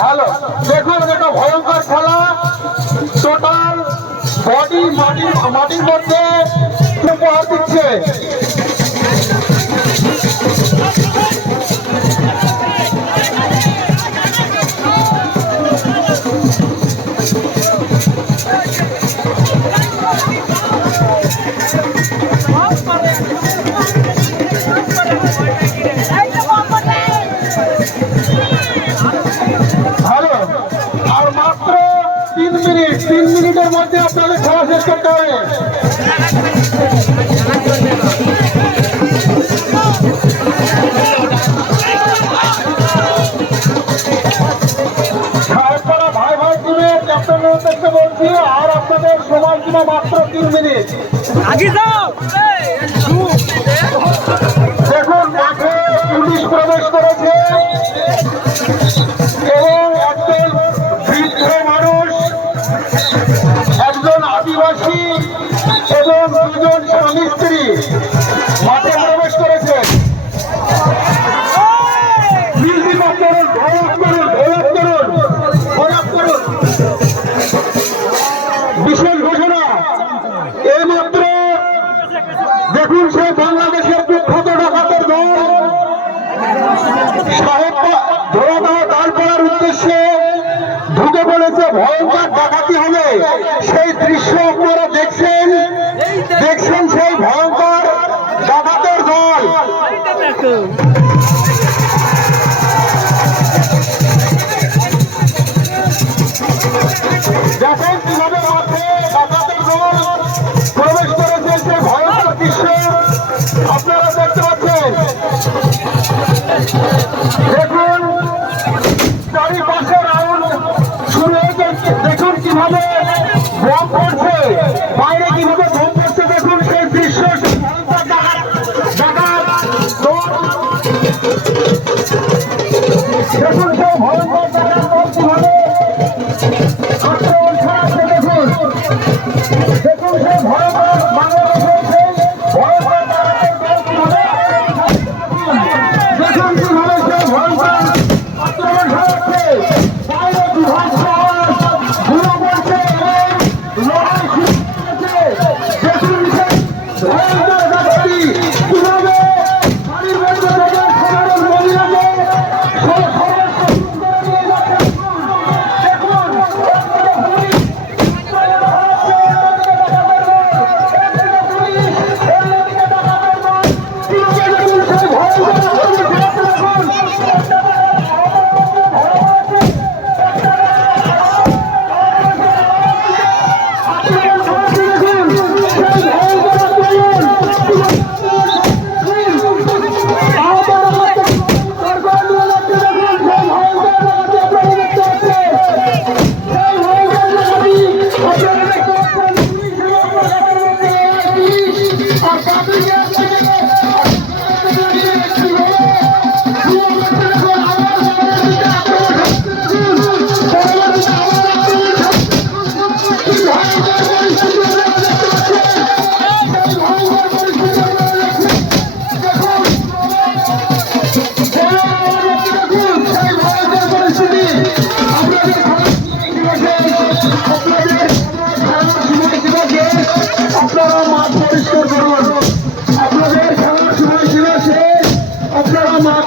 Hello, দেখুন এটা ভয়ঙ্কর খেলা। টোটাল বডি মাটির মধ্যে উপহার দিচ্ছে। ভালো, আর মাত্র 3 মিনিটের মধ্যে আপনাদের খেলা শেষ করতে হবে। ভাই ভাই টিমের ক্যাপ্টেনের উদ্দেশ্যে বলছি, আর আপনাদের সময় সীমা মাত্র 3 মিনিট। দেখুন মাঠে পুলিশ প্রবেশ করেছে এবং একজন বৃদ্ধ মানুষ, একজন আদিবাসী এবং দুজন স্বামী স্ত্রী মাঠে প্রবেশ করেছে। বিশেষ ঘোষণা, এইমাত্র দেখুন সে বাংলাদেশের বিখ্যাত ডাকাতের দল সাহেব ধোয়াদাহ দাল পড়ার উদ্দেশ্যে ঢুকে পড়েছে। ভয়ঙ্কর ডাকাতি হবে সেই দৃশ্য আপনারা দেখছেন সেই ভয়ঙ্কর ডাকাতের দল। দেখেন কিভাবে মাঠে ডাকাতের দল প্রবেশ করেছে, সেই ভয়ঙ্কর দৃশ্য আপনারা দেখতে পাচ্ছেন। দেখুন চারিপাশে রাউন্ড শুরু হয়েছে, দেখুন কিভাবে বোম পড়ছে, বাইরে কিভাবে বোম পড়ছে, দেখুন সেই দৃশ্য। দেখুন সেই ভয়ঙ্কর ডাকাত কিভাবে আক্রমণ চালাচ্ছে। দেখুন দেখুন সেই ভয়ঙ্কর বাংলাদেশের সেই ভয়ঙ্কর ডাকাতের দল কিভাবে দেখুন কিভাবে সেই ভয়ঙ্কর আক্রমণ চালাচ্ছে। বাইরে বিভৎস গুলো পড়ছে এবং লড়াই শুরু করেছে। দেখুন সেই ভয়ঙ্কর ডাকাতি কিভাবে বাড়ির মধ্যে থেকে সাধারণ মহিলাকে আপনারা মাঠ পরিষ্কার করুন। আপনাদের খেলার সময় ছিল শেষ, আপনারা মাঠ